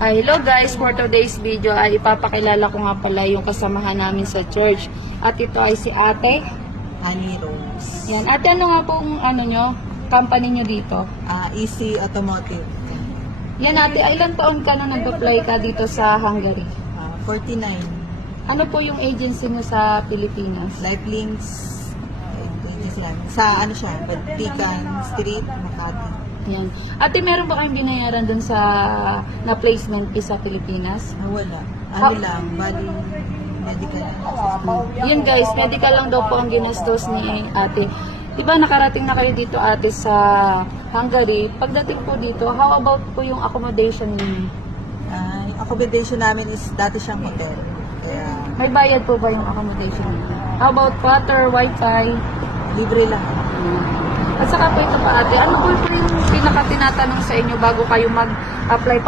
Hello guys, for today's video ay ipapakilala ko nga pala yung kasamahan namin sa church. At ito ay si Ate Annie Rose. Yan. Ate, ano nga pong company nyo dito? Easy Automotive. Yan ate, ilan taon ka na nag-apply ka dito sa Hungary? 49. Ano po yung agency nyo sa Pilipinas? Lifelinks. Agency namin. Sa ano siya? Badtikan Street, Makati. Yan. Ate, meron ba kayong binayaran dun sa na-placement fee sa Pilipinas? Wala. Ano lang, bali medical. Yun guys, medical lang daw po ang ginastos ni ate. Diba nakarating na kayo dito ate sa Hungary? Pagdating po dito, how about po yung accommodation niyo? Yung accommodation namin is dati siyang hotel. Kaya May bayad po ba yung accommodation niyo? How about water, wifi? libre lang. At saka po ito pa ate, ano po yung pinaka tinatanong sa inyo bago kayo mag-apply